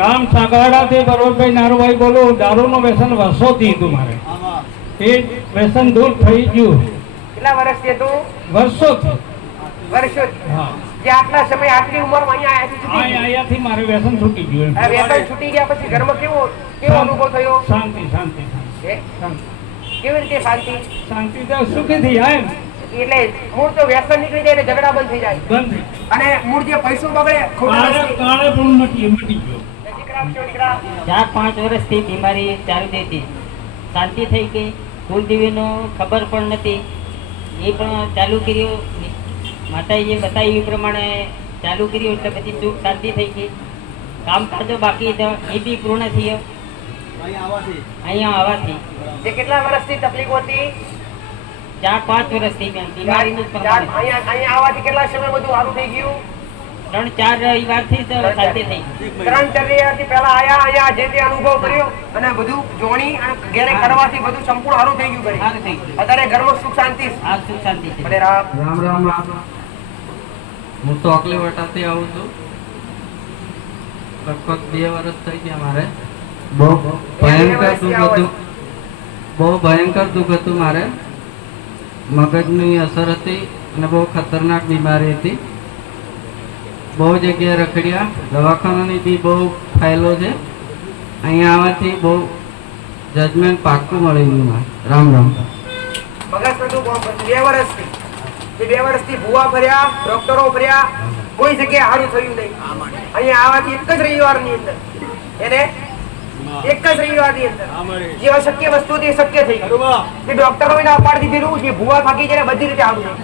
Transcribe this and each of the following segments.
ગામ સાગાડાથી બરોબરભાઈ નારુભાઈ બોલું. દારૂનું વ્યસન વર્ષોથી હતું મારે. એ વ્યસન દૂર થઈ ગયું. કેટલા વર્ષથી હતું? વર્ષોથી. વર્ષોથી. હા. જે આટલા સમય આટલી ઉંમરમાં અહીંયાથી મારે વ્યસન છૂટી ગયું. વ્યસન છૂટી ગયા પછી ઘરમાં કેવો અનુભવ થયો? શાંતિ શાંતિ શાંતિ. કેવી રીતે શાંતિ? શાંતિ તો સુખી થઈ જાય. એટલે મૂળ તો વ્યસન નીકળી જાય એટલે ઝઘડા બંધ થઈ જાય. બંધ. અને મૂળ જે પૈસો બગડે કાળે પણ મટી ગયો. 4-5 વર્ષથી બીમારી ચાલુ હતી. શાંતિ થઈ ગઈ. કુલદેવીનો ખબર પણ નથી, એ પણ ચાલુ કર્યો. માતાજીએ બતાવ્યું એ પ્રમાણે ચાલુ કર્યું એટલે પછી સુખ શાંતિ થઈ ગઈ. કામકાજો બાકી હતો એ બી પૂર્ણ થયો અહીંયા આવવાથી. જે કેટલા વર્ષથી તકલીફ હતી? 4-5 વર્ષથી બીમારીનું અહીંયા આવવાથી કેટલા સમય બધું સારું થઈ ગયું? 3-4 રવિવારથી જ શાંતિ થઈ ગઈ. 3-4 રવિવારથી પહેલા આયા, અહીંયા જે તે અનુભવ કર્યો અને બધું જોણી અને ઘેરે કરવાથી બધું સંપૂર્ણ સારું થઈ ગયું. સારું થઈ ગયું. અત્યારે ઘરમાં સુખ શાંતિ. આ સુખ શાંતિ છે. ભલે રામ. રામ રામ રામ. હું તો અકલી વટાથી આવું છું. લગભગ 2 વર્ષ થઈ ગયા મારે. બહુ ભયંકર દુઃખ હતું મારે. મગજની અસર હતી અને બહુ ખતરનાક બીમારી હતી. બહુ જગ્યાએ રખડ્યા. દવાખાનાની બી બહુ ફાઇલો છે. અહીંયા આવવાથી બહુ જજમેન્ટ પાક્કું મળી ગયું. રામ રામ. મગજનું બહુ 2 વર્ષથી 2 વર્ષથી ભૂવા ફર્યા, ડોક્ટરો ફર્યા, કોઈ જગ્યાએ સારું થયું નહીં. અહીંયા આવવાથી એક જ રવિવારની અંદર એને એક જ રવિવારની અંદર જે અશક્ય વસ્તુ હતી એ શક્ય થઈ ગયું. જે ડોક્ટરોએ ના પાડી દીધેલું, જે ભૂવા થાકી જાય બધી રીતે સારું થઈ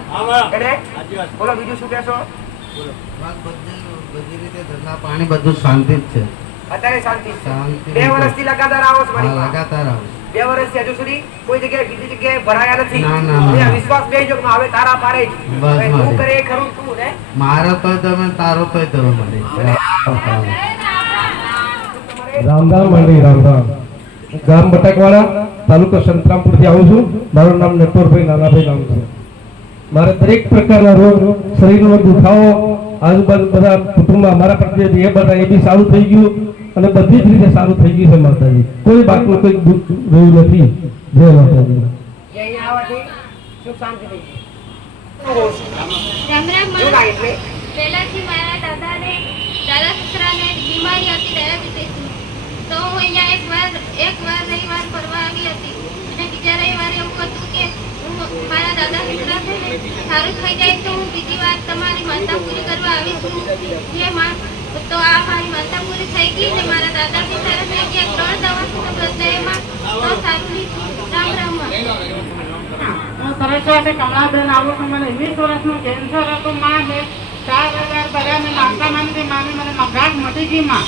ગયું. બોલો બીજું શું કહેશો? બધી રીતે ધંધા પાણી બધું શાંતિ જ છે. અત્યારે શાંતિ છે. 2 વર્ષથી લગાતાર આવો છો? લગાતાર આવું. 2 વર્ષથી હજુ સુધી કોઈ જગ્યાએ બીજી જગ્યાએ ભરાયા નથી. ના. વિશ્વાસ બેજો કે હવે તારા પારે જ. તું કરે એ ખરું તું ને. મારો તો તમે તારો તો તમે મને. રામ રામ મંડી. રામ રામ. ગામ બટાકવાડા, તાલુકો સંતરામપુરથી આવું છું. મારું નામ નટવરભાઈ નાનાભાઈ નામ છે. મારે દરેક પ્રકારના રોગ, શરીરનો દુખાવો, આજુબાજુ બધા કુટુંબમાં મારા પ્રત્યે એ બધા એ બી સારું થઈ ગયું અને બધી જ રીતે સારું થઈ ગયું છે માતાજી. કોઈ બાકનું કોઈ દુઃખ રહ્યું નથી. જય માતાજી. અહીંયા આવવાથી સુખ શાંતિ થઈ ગઈ. પહેલાથી મારા દાદા સસરાને બીમારી હતી ડાયાબિટીસની. તો હું અહીંયા એક વાર રવિવાર ફરવા આવી હતી અને બીજા રવિવારે એવું હતું કે મારા દાદા સસરા છે ને સારું થઈ જાય તો હું બીજી વાર તમારી માનતા પૂરી કરવા આવીશું. તો આ મારી માનતા પૂરી થઈ ગઈ ને મારા દાદા બી સારા થઈ ગયા. 3 દવાખાના બદલાયમાં તો સારું લીધું. રામ રામ. હું સરસ્વતી કમલાબેન આવું છું. મને 20 વર્ષનું કેન્સર હતું. માં મેં 4 રવિવાર ભર્યા. મેં માનતા માંગતી માની મને ગાંઠ મટી ગઈ. માં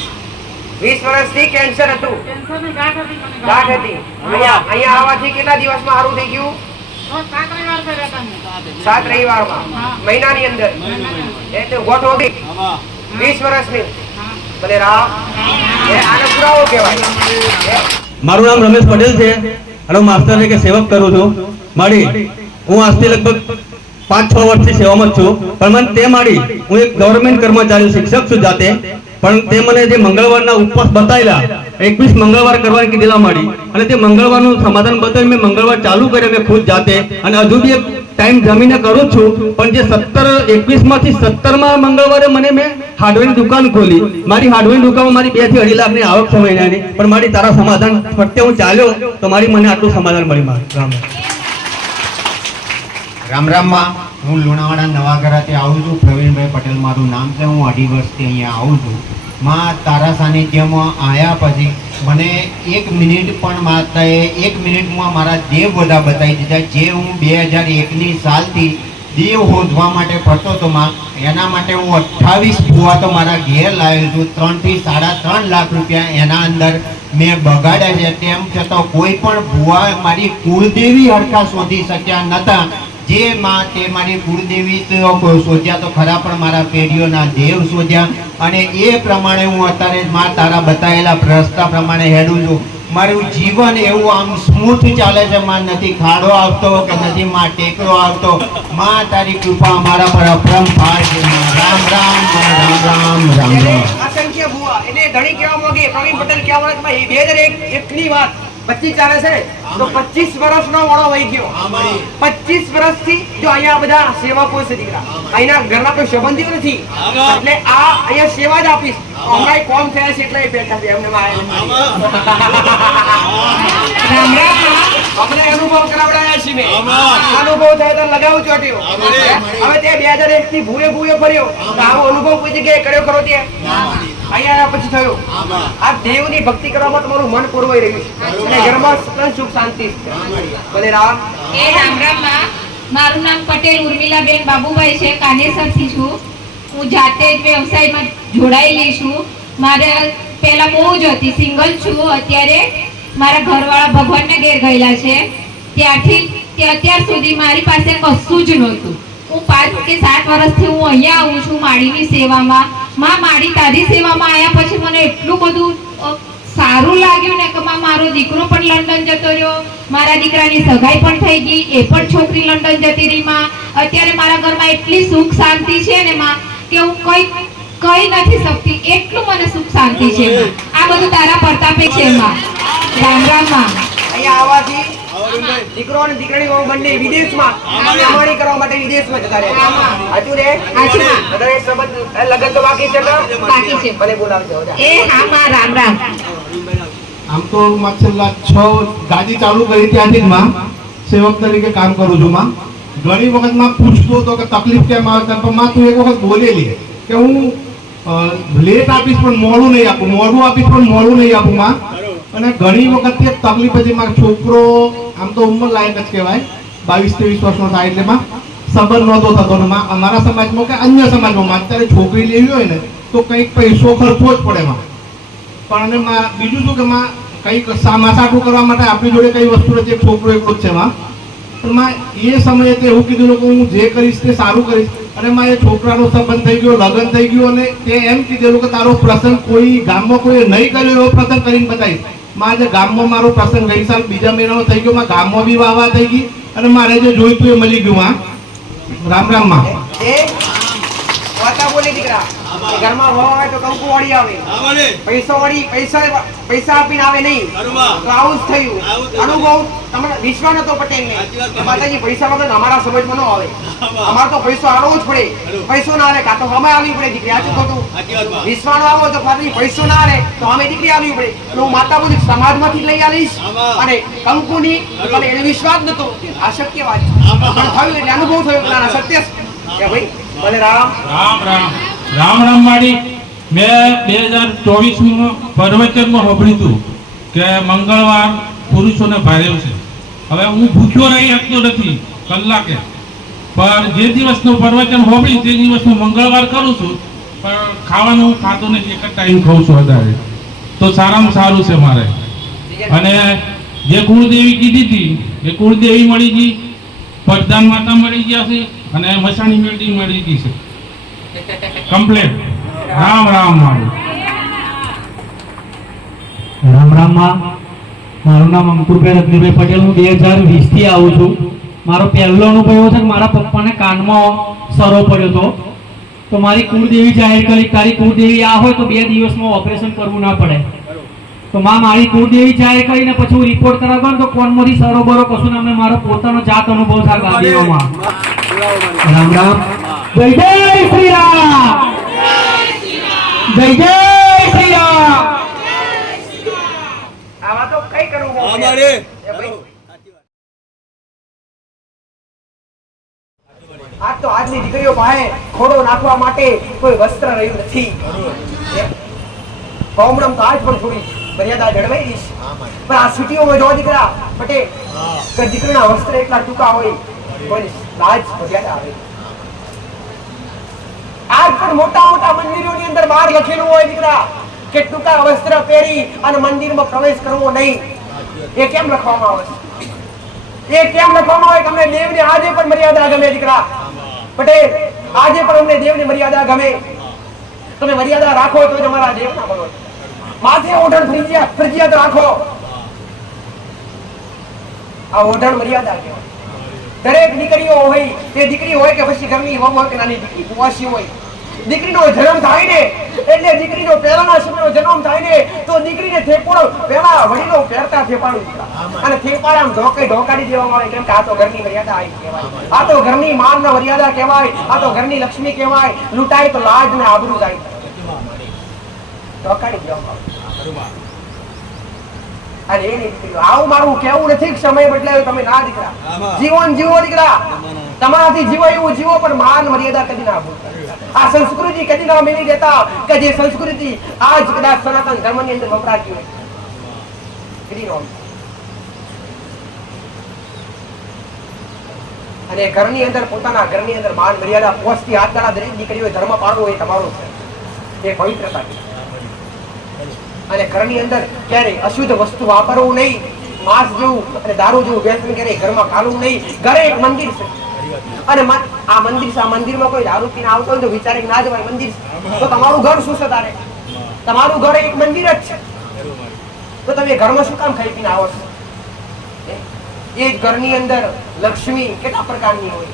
20 વર્ષથી કેન્સર હતું. કેન્સરની ગાંઠ હતી. મને ગાંઠ હતી. અહીંયા આવવાથી કેટલા દિવસમાં સારું થઈ ગયું? 7 રવિવાર ભર્યા તમે. 7 રવિવારમાં મહિનાની અંદર એ તો ગોઠ હોતી 20 વર્ષની. ભલે રામ. આને પુરાવો કહેવાય. મારું નામ રમેશ પટેલ છે અને હું માસ્ટર તરીકે સેવક કરું છું. મારી હું આજથી લગભગ 5-6 વર્ષથી સેવામાં છું. પણ મને તે મારી હું એક ગવર્મેન્ટ કર્મચારી શિક્ષક છું જાતે. પણ તે મને જે મંગળવારના ઉપવાસ બતાવેલા 21 મંગળવાર કરવાની કીધેલા મારી અને તે મંગળવારનું સમાધાન બતાવી મેં મંગળવાર ચાલુ કર્યા મેં ખુદ જાતે. અને હજુ બી એક ટાઈમ જમીને કરું છું. પણ જે 21 માંથી 17માં મંગળવારે મને મેં હાર્ડવેરની દુકાન ખોલી. મારી હાર્ડવેરની દુકાનમાં મારી 2 થી 2.5 લાખની આવક છે મહિનાની. પણ મારી તારા સમાધાન પ્રત્યે હું ચાલ્યો તો મારી મને આટલું સમાધાન મળી. મારું રામ રામમાં. હું લુણાવાડા નવાગરાથી આવું છું. પ્રવીણભાઈ પટેલ મારું નામ છે. હું 2.5 વર્ષથી અહીંયા આવું છું. માં તારા સાનિધ્યમાં આવ્યા પછી મને 1 મિનિટ પણ માતાએ 1 મિનિટમાં મારા દેવ બધા બતાવી દીધા. જે હું 2001ની સાલથી દેવ શોધવા માટે ફરતો હતો માં, એના માટે હું 28 ભૂવા તો મારા ઘેર લાવ્યો છું. 3 થી 3.5 લાખ રૂપિયા એના અંદર મેં બગાડ્યા છે. તેમ છતાં કોઈ પણ ભૂવા મારી કુળદેવી હરખા શોધી શક્યા નતા. જે માં તે મારી કુળદેવી શોધ્યા તો ખરા, પણ મારા પેઢીઓના દેવ શોધ્યા. અને એ પ્રમાણે હું અત્યારે માં તારા બતાવેલા રસ્તા પ્રમાણે હેડું છું. મારું જીવન એવું આમ સ્મૂથ ચાલે છે. માં નથી ખાડો આવતો કે નથી માં ટેકરો આવતો. માં તારી કૃપા અમારા પર અપરંપાર છે. રામ રામ રામ રામ રામ રામ. અસંખ્ય ભૂવા એને ઘણી કહેવા માંગે પ્રવીણ પટેલ કહેવા માંગે ભાઈ 2001 ની વાત 25 ચાલે છે તો 25 વર્ષનો વણો વહી ગયો 25 વર્ષથી જો અહીંયા બધા સેવકો છે દીકરા અહીંના ઘરના કોઈ સંબંધીઓ નથી એટલે આ અહીંયા સેવા જ આપીશ અમારે કોમ થયા છે એટલે બેઠા છે એમને રામ રામ અમને અનુભવ કરાવડાયા છે અનુભવ થાય તો લગાવું ચોટ્યો હવે તે 2001 થી ભૂએ ફર્યો તો આવો અનુભવ કોઈ જગ્યાએ કર્યો ખરો તે અહીંયા પછી થયો આ દેવની ભક્તિ કરવામાં તમારું મન પૂરવાઈ રહ્યું છે અને ઘરમાં સકલ સુખ શાંતિ છે ભલે રામ એ રામ રામ માં મારું નામ પટેલ ઉર્મિલાબેન બાબુભાઈ છે કાનેસરથી છું હું જાતે જ વ્યવસાયમાં જોડાયેલી છું મારે પહેલા બહુ જ હતી સિંગલ છું અત્યારે મારા ઘરવાળા ભગવાનને ઘેર ગયેલા છે ત્યારથી તે અત્યાર સુધી મારી પાસે કશું જ નહોતું હું 5 કે 7 વર્ષથી હું અહીંયા આવું છું માળીની સેવામાં માળી તારી સેવામાં આવ્યા પછી મને એટલું બધું સારું લાગ્યું ને કે મારો દીકરો પણ લંડન જતો રહ્યો મારા દીકરાની સગાઈ પણ થઈ ગઈ એ પણ છોકરી લંડન જતી રહી અત્યારે મારા ઘરમાં એટલી સુખ શાંતિ છે ને કે હું કઈ નથી શકતી એટલું મને સુખ શાંતિ છે આ બધું તારા પ્રતાપે છે રામ રામ અહીંયા આવવાથી દીકરો અને દીકરાની વહુ બંને વિદેશમાં કમાણી કરવા માટે વિદેશમાં જતા રહે સાચું ને બધા એક સંબંધ લગન તો બાકી છે ભલે બોલાવજો એ હા માં રામ રામ આમ તો છેલ્લા 6 ગાડી ચાલુ કરી ત્યાંથી જ માં સેવક તરીકે કામ કરું છું માં ઘણી વખત માં પૂછતો હતો કે તકલીફ કેમ આવે પણ માં તું એક વખત બોલેલી કે હું લેટ આપીશ પણ મોડું નહીં આપું મોડું આપીશ પણ મોડું નહીં આપું માં અને ઘણી વખત તકલીફ હતી મારો છોકરો આમ તો ઉંમર લાયક જ કહેવાય 22-23 વર્ષનો થાય એટલે માં સંબંધ નહોતો થતો ને માં અમારા સમાજમાં કે અન્ય સમાજમાં અત્યારે છોકરી લેવી હોય ને તો કંઈક પૈસો ખર્ચવો જ પડે માં પણ અને માં બીજું શું કે માં કંઈક સામાસાટું કરવા માટે આપણી જોડે કઈ વસ્તુ નથી એક છોકરો એકલો જ છે માં પણ માં એ સમયે તો એવું કીધું કે હું જે કરીશ તે સારું કરીશ અને માં એ છોકરાનો સંબંધ થઈ ગયો લગ્ન થઈ ગયું અને તે એમ કીધેલું કે તારો પ્રસંગ કોઈ ગામમાં કોઈ નહીં કર્યો એવો પ્રસંગ કરીને બતાવીશ માં આજે ગામમાં મારો પ્રસંગ ગઈ સાલ બીજા મહિનામાં થઈ ગયો માં ગામમાં બી વાવા થઈ ગઈ અને મારે જે જોઈતું એ મળી ગયું માં રામ રામ માં વાતા બોલી દીકરા ઘરમાં વહુ આવે તો કંકુ વાળી આવે પૈસા આપીને આવે નહીં તો આવું જ થયું અનુભવ તમને વિશ્વાસ નતો પટેલ ને માતાજી પૈસા વગર અમારા સમજમાં ન આવે અમારે તો પૈસો આલવો જ પડે પૈસો ના આલે કાં તો અમે આલવી પડે દીકરી આચું ખોટું વિશ્વાસ આવો તો માતાજી પૈસો ના આલે તો અમે દીકરી આલવી પડે તો હું માતા બોલી સમાજમાંથી લઈ આવીશ અને કંકુની મને એને વિશ્વાસ નતો આ શક્ય વાત પણ થયું એટલે અનુભવ થયો કે ના સત્ય કે ભાઈ ભલે રામ વાળી મેં 2024 પ્રવચનમાં સાંભળ્યું હતું કે મંગળવાર પુરુષોને ભારે છે હવે હું ભૂખ્યો રહી શકતો નથી કલાકે પણ જે દિવસનું પ્રવચન સાંભળ્યું તે દિવસનું મંગળવાર કરું છું પણ ખાવાનું હું ખાતો નથી એક જ ટાઈમ ખાઉં છું વધારે તો સારામાં સારું છે મારે અને જે કુળદેવી કીધી હતી એ કુળદેવી મળી ગઈ પ્રધાન માતા મળી ગયા છે અને મસાણી મેળવી મળી ગઈ છે કમ્પ્લેટ રામ રામ માં મારું નામ અંકુરભાઈ રત્નભાઈ પટેલ હું 2020 થી આવું છું મારો પહેલો અનુભવ એવો છે કે મારા પપ્પાને કાનમાં સરો પડ્યો હતો તો મારી કુળદેવી જાહેર કરી તારી કુળદેવી આ હોય તો 2 દિવસમાં ઓપરેશન કરવું ના પડે તો મારી કુળદેવી જાહેર કરીને પછી હું રિપોર્ટ કરાવતો તો કોનમાંથી સરો બરો કશું ના મારો પોતાનો જાત અનુભવ થાય ગાદીઓમાં રામ રામ જય જય શ્રી રામ જય જય શ્રી રામ આવા તો કઈ કરવું આજ તો આજની દીકરીઓ પાસે ખોડો નાખવા માટે કોઈ વસ્ત્ર રહ્યું નથી કોમડમ તો આજ પણ થોડી મર્યાદા જળવાઈ રહી છે પણ આ સિટીઓમાં જો દીકરા પટેલ કે દીકરીના વસ્ત્ર એટલા ટૂંકા હોય કોઈ લાજ મર્યાદા આવે આજ પણ મોટા મોટા મંદિરોની અંદર બહાર લખેલું હોય દીકરા કે ટૂંકા વસ્ત્ર પહેરી અને મંદિરમાં પ્રવેશ કરવો નહીં એ કેમ લખવામાં આવે છે એ કેમ લખવામાં આવે કે અમને દેવની આજે પણ મર્યાદા ગમે દીકરા પટેલ આજે પણ અમને દેવની મર્યાદા ગમે તમે મર્યાદા રાખો તો તમારા દેવના બનો માથે ઓઢણ ફરજિયાત રાખો આ ઓઢણ મર્યાદા કહેવાય દરેક દીકરીઓ હોય તે દીકરી હોય કે પછી ઘરની વહુ હોય કે નાની દીકરી કુવાસી હોય દીકરીનો જન્મ થાય ને એટલે દીકરીનો પહેલાના સમયમાં જન્મ થાય ને તો દીકરીને થેપોડો પહેલા વડીલો પહેરતા થેપાડું અને થેપાડા આમ ઢોકાડી દેવામાં આવે કેમ કે આ તો ઘરની મર્યાદા આવી કહેવાય, આ તો ઘરની માન ને મર્યાદા કહેવાય, આ તો ઘરની લક્ષ્મી કહેવાય, લૂંટાય તો લાજ ને આબરૂ જાય, ઢોકાડી દેવામાં આવે. અને એ દીકરીઓ આવું મારું કેવું નથી કે સમય બદલાયો તમે ના દીકરા, જીવન જીવો દીકરા, તમારાથી જીવો એવું જીવો પણ માન મર્યાદા કદી ના ભૂલતા. આ સંસ્કૃતિ કદી ના મેળવી દેતા કે જે સંસ્કૃતિ આજ કદાચ સનાતન ધર્મની અંદર વપરાતી હોય. અને ઘરની અંદર પોતાના ઘરની અંદર માન મર્યાદા પોસ્ટથી હાથ ધરા દરેક દીકરીઓ ધર્મ પાળવો એ તમારું છે, એ પવિત્રતા છે. અને ઘરની અંદર ક્યારેય અશુદ્ધ વસ્તુ વાપરવું નહીં, માંસ જેવું અને દારૂ જેવું વ્યસન ક્યારેય ઘરમાં કાઢવું નહીં. ઘરે એક મંદિર છે અને આ મંદિર છે, આ મંદિરમાં કોઈ દારૂ પીને આવતો હોય તો વિચારે ના જવાય, મંદિર તો તમારું ઘર શું છે? તારે તમારું ઘર એક મંદિર જ છે, તો તમે ઘરમાં શું કામ ખાઈ પીને આવો છો? એ જ ઘરની અંદર લક્ષ્મી કેટલા પ્રકારની હોય.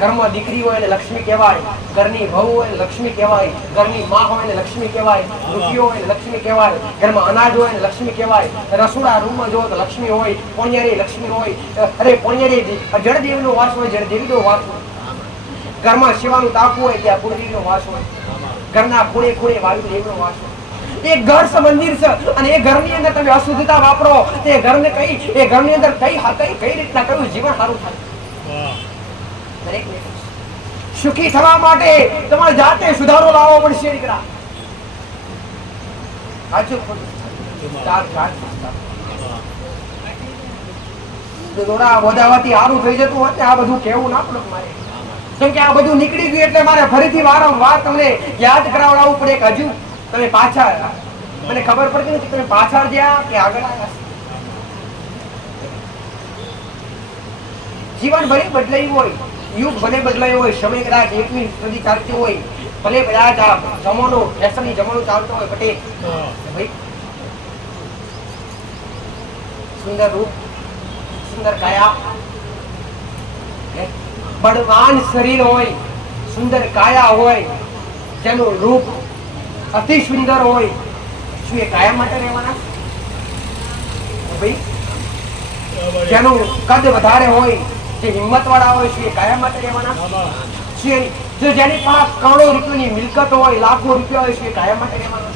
ઘરમાં દીકરી હોય એટલે લક્ષ્મી કહેવાય, ઘરની વહુ હોય એટલે લક્ષ્મી કહેવાય, ઘરની માં હોય એટલે લક્ષ્મી કહેવાય, રૂપિયો હોય એટલે લક્ષ્મી કહેવાય, ઘરમાં અનાજ હોય એટલે લક્ષ્મી કહેવાય, રસોડા રૂમમાં જો તો લક્ષ્મી હોય, પોણિયારી લક્ષ્મી હોય, અરે પોણિયારી જળદેવીનો વાસ હોય, જળદેવીનો વાસ હોય. ઘરમાં શિવાનું તાપવું હોય ત્યાં કુળદેવીનો વાસ હોય, ઘરના ખૂણે ખૂણે વાયુદેવનો વાસ હોય. એ ઘર છે, મંદિર છે, અને એ ઘરની અંદર તમે અશુદ્ધતા વાપરો તે ઘરને કઈ એ ઘરની અંદર કઈ રીતના કયું જીવન સારું થાય? સુખી થવા માટે તમારે જાતે સુધારો લાવવો પડશે દીકરા. વધાવાથી સારું થઈ જતું હોત ને આ બધું કેવું ના પડે મારે, કેમ કે આ બધું નીકળી ગયું એટલે મારે ફરીથી વારંવાર તમને યાદ કરાવડાવવું પડે કે હજુ તમે પાછા, મને ખબર પડતી નથી તમે પાછળ ગયા કે આગળ આવ્યા. જીવન ભલે બદલાયું હોય, યુગ ભલે બદલાયો હોય, સમય કદાચ 21મી સદી ચાલતી હોય, ભલે કદાચ આ જમાનો ફેશનની જમાનો ચાલતો હોય, પટેલ ભાઈ સુંદર રૂપ, સુંદર કાયા, બળવાન શરીર હોય, સુંદર કાયા હોય, જેનું રૂપ અતિ સુંદર હોય, શું એ કાયમ માટે રહેવાના? ભાઈ જેનું કદ વધારે હોય, જે હિંમત વાળા હોય, શું એ કાયમ માટે રહેવાના? જો જેની પાસે કરોડો રૂપિયાની મિલકત હોય, લાખો રૂપિયા હોય, શું એ કાયમ માટે રહેવાના?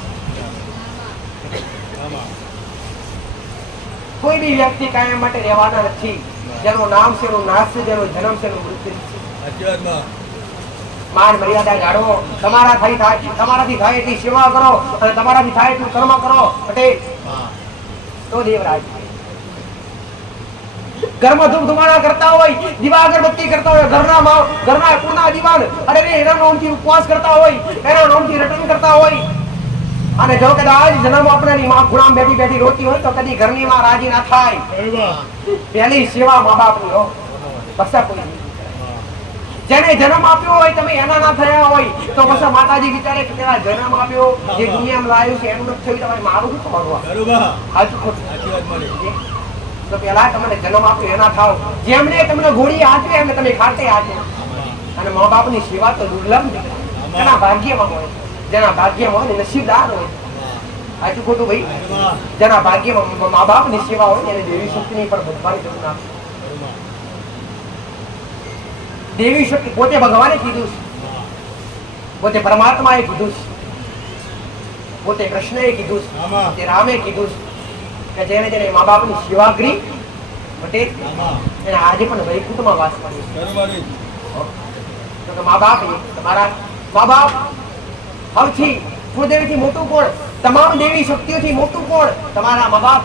કોઈ બી વ્યક્તિ કાયમ માટે રહેવાના નથી. જેનું નામ છે એનું નાશ છે, જેનો જન્મ છે એનું મૃત્યુ છે. માન મર્યાદા જાળવો, તમારાથી થાય એટલી સેવા કરો અને તમારાથી થાય એટલું કર્મ કરો પટેલ, તો દેવરાજ. ઘરમાં ધૂમધુમાણા કરતા હોય, દીવા અગરબત્તી કરતા હોય, ઘરના કુળના દીવાન અરે એના નામથી ઉપવાસ કરતા હોય, એના નામથી રટન કરતા હોય, અને જો કદાચ જન્મ આપનારી માં ગુલામ બેઠી રોતી હોય તો કદી ઘરની માં રાજી ના થાય. પહેલી સેવા મા બાપની હો, બસા કોઈ જેને જન્મ આપ્યો હોય તમે એના ના થયા હોય તો પછી માતાજી વિચારે કે તેના જન્મ આપ્યો જે દુનિયામાં લાવ્યું છે એનું નથી થયું, તમારે મારું શું કરવાનું? સાચું ખોટું? તો પેલા તમને જન્મ આપ્યો એના થાવ, જેમને તમને ગોળી આપે એમને તમે ખાતે આપો. અને મા બાપની સેવા તો દુર્લભ છે, એના ભાગ્યમાં હોય, જેના ભાગ્યમાં હોય નસીબદાર હોય. સાચું ખોટું ભાઈ? જેના ભાગ્યમાં મા બાપની સેવા હોય એને દેવી શક્તિની પર ભગવાન જરૂર ના. દેવી શક્તિ પોતે ભગવાને કીધું છે, પોતે પરમાત્માએ કીધું છે, પોતે કૃષ્ણએ કીધું છે, તે રામે કીધું છે કે જેને જેને મા બાપની સેવા કરી બટે એને આજે પણ વૈકુંઠમાં વાસ કર્યો. તો મા બાપ તમારા મા બાપ સૌથી કુળદેવીથી મોટું કોણ? તમામ દેવી શક્તિઓથી મોટું કોણ? તમારા મા બાપ.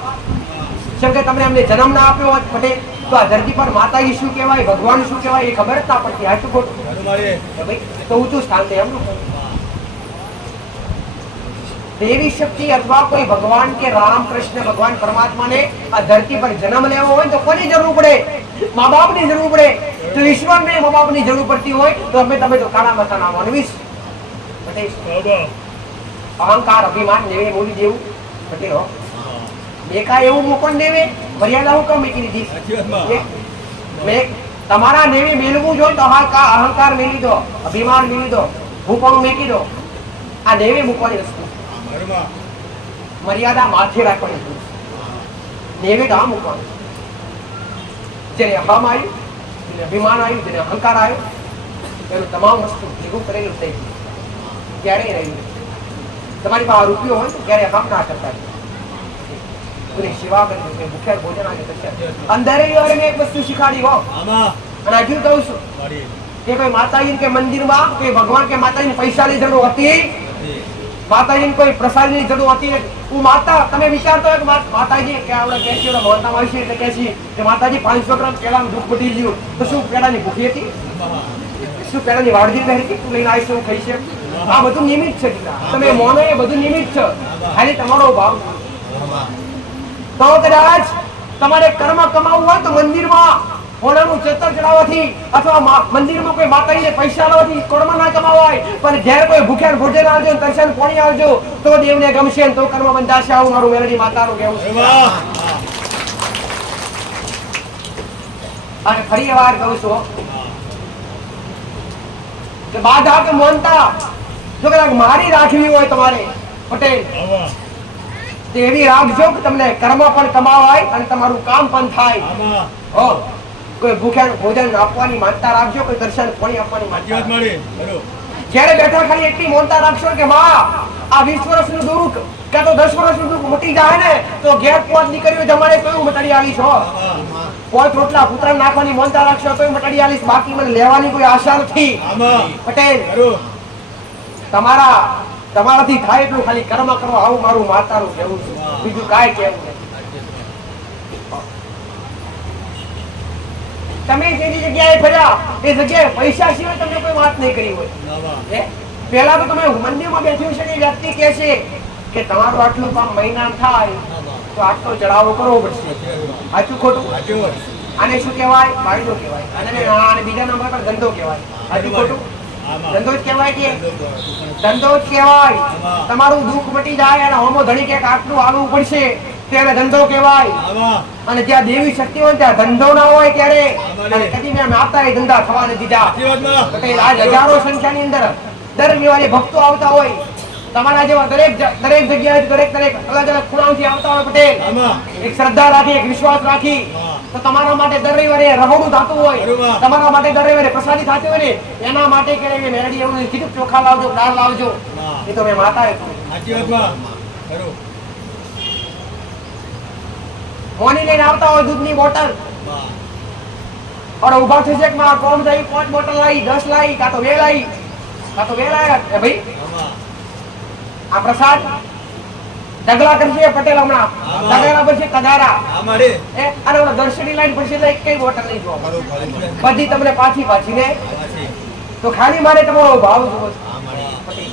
જેમ કે તમને અમને જન્મ ના આપ્યો હોત પટેલ તો આ ધરતી પર માતાજી શું કહેવાય, ભગવાન શું કહેવાય એ ખબર જ ના પડતી. સાચું ખોટું? તો ઊંચું સ્થાન છે એમનું. દેવી શક્તિ અથવા કોઈ ભગવાન કે રામ કૃષ્ણ ભગવાન પરમાત્માને આ ધરતી પર જન્મ લેવો હોય તો કોની જરૂર પડે? મા બાપની જરૂર પડે. તો ઈશ્વરને મા બાપની જરૂર પડતી હોય તો તમે તો કાળા મતાના માનવીશ. અહંકાર અભિમાન દેવે બોલી દેવું પટેલ હો. એકા એવું મોકન દેવે મર્યાદા હું કમ મૂકી દીધી? મેં તમારા દેવી મેળવું જોઈએ તો અહંકાર મેળવી દો, અભિમાન મેળવી દો, હું પણ મેકી દો. આ નેવે મૂકવાની વસ્તુ મર્યાદા માથે રાખવાની વસ્તુ નેવે આ મૂકવાનું જેને અહમ આવ્યું જેને અભિમાન આવ્યું જેને અહંકાર આવ્યો એનું તમામ વસ્તુ ભેગું કરેલું થઈ ગયું ક્યારેય રહ્યું તમારી પાસે રૂપિયો હોય તો ક્યારે અહમ ના કરતા કોની સેવા કરવી છે ભૂખ્યા ભોજન આજે કરશે અંદર મેં એક વસ્તુ શીખાડી હો અને હજુ કહું છું કે કોઈ માતાજી કે મંદિરમાં કે ભગવાન કે માતાજીને પૈસાની જરૂર હતી માતાજીને કોઈ પ્રસાદની જરૂર હતી હું માતા તમે વિચારતો હોય કે માતાજી કે આપણે કહેશી મોહનનામ આવીશું એટલે કહેશી કે માતાજી 500 ગ્રામ પેલાનું દુઃખ મટી ગયું તો શું પેલાની ભૂખી હતી શું પેલાની વાડજી પહેરી હતી તું લઈને આવીશ હું ખાઈ છે આ બધું નિમિત્ત છે તમે મોનો એ બધું નિમિત્ત છે ખાલી તમારો ભાવ તો કદાચ તમારે કર્મ કમાવવું હોય તો મંદિરમાં હોનાનું ચેતર ચડાવવાથી અથવા મંદિરમાં કોઈ માતાજીને પૈસા લાવવાથી કર્મ ના કમાવાય પણ જ્યારે કોઈ ભૂખ્યા ભોજન આવજો દર્શન પાણી આવજો તો દેવને ગમશે તો કર્મ બંધાશે આવું મારું મેલડી માતાનું કહેવું છે અને ફરી વાર કહું છું કે બાધા કે મોનતા જો કદાચ મારી રાખવી હોય તમારે પટેલ એવી રાખજો કે તમને કર્મ પણ કમાવાય અને તમારું કામ પણ થાય કોઈ ભૂખ્યાનું ભોજન આપવાની માનતા રાખજો કોઈ દર્શન પાણી આપવાની માનતા જ્યારે બેઠા ખાલી એટલી મોનતા રાખશો કે માં આ 20 વર્ષનું દુઃખ કે તો 10 વર્ષનું દુઃખ મટી જાય ને તો ઘેર પોત નીકળ્યો જમાડે તો મટાડી આલીશ હો પોત રોટલા પુત્રા નાખવાની મોનતા રાખશો તો મટાડી આલીશ બાકી મને લેવાની કોઈ આશા નથી પટેલ તમારાથી થાય એટલું ખાલી કર્મ કરો આવું મારું માતાનું કહેવું છે બીજું કાંઈ કહેવું નથી તમે જે જગ્યાએ ફર્યા એ જગ્યાએ પૈસા સિવાય તમને કોઈ વાત નહીં કરી હોય પહેલા તો તમે મંદિરમાં બેઠ્યું છે ને વ્યક્તિ કહે છે કે તમારું આટલું કામ મહિના થાય તો આટલો ચડાવો કરવો પડશે સાચું ખોટું આને શું કહેવાય વાયદો કહેવાય અને બીજા નંબર પર ધંધો કહેવાય સાચું ખોટું ધંધો જ કહેવાય કે ધંધો જ કહેવાય તમારું દુઃખ મટી જાય અને હોમો ધણી કે આટલું આવવું પડશે ત્યારે ધંધો કહેવાય અને જ્યાં દેવી શક્તિ હોય ત્યાં ધંધો ના હોય ત્યારે કદી મેં માતાએ ધંધા થવા નથી દીધા પટેલ આ હજારો સંખ્યાની અંદર દર રવિવારે ભક્તો આવતા હોય તમારા જેવા દરેક જગ્યાએ દરેક અલગ અલગ ખૂણાઓથી આવતા હોય પટેલ એક શ્રદ્ધા રાખી એક વિશ્વાસ રાખી તો તમારા માટે દર રવિવારે રહોડું થતું હોય તમારા માટે દર રવિવારે પ્રસાદી થતી હોય ને એના માટે કે મેરડી એવું કીધું ચોખા લાવજો દાળ લાવજો એ તો મેં માતાએ મોની લઈને આવતા હોય દૂધની બોટલ और ઉભા થઈ છે કે માં કોમ થઈ 5 બોટલ લાવી 10 લાવી કા તો 2 લાવી એ ભાઈ આ પ્રસાદ ડગલા કરશે પટેલ હમણાં ડગલા પછી કદારા અને ઓલા દર્શની લાઈન પછી એટલે એક બોટલ નહીં જોવા બધી તમને પાછી ને તો ખાલી મારે તમારો ભાવ જોવો છે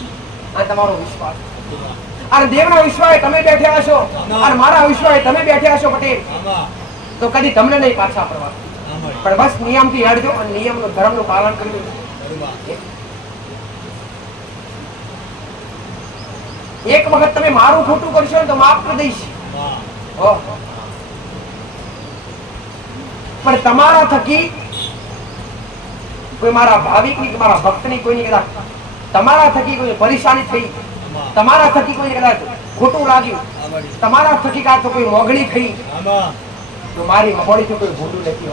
આ તમારો વિશ્વાસ અને દેવના વિશ્વાસે તમે બેઠ્યા છો અને મારા વિશ્વાસે તમે બેઠ્યા છો પટેલ તો કદી તમને નહીં પાછા પડવા પણ બસ નિયમથી હેડજો અને નિયમનું ધર્મનું પાલન કરજો એક વખત તમે મારું ખોટું કરશો ને તો માફ કરી દઈશ પણ તમારા થકી કોઈ મારા ભાવિકની કે મારા ભક્તની કોઈની કદાચ તમારા થકી કોઈ પરેશાની થઈ તમારા થકી કોઈ કદાચ ખોટું લાગ્યું તમારા થકી કાં તો કોઈ મોગણી થઈ તો મારી મહોળીથી કોઈ ભૂલું નથી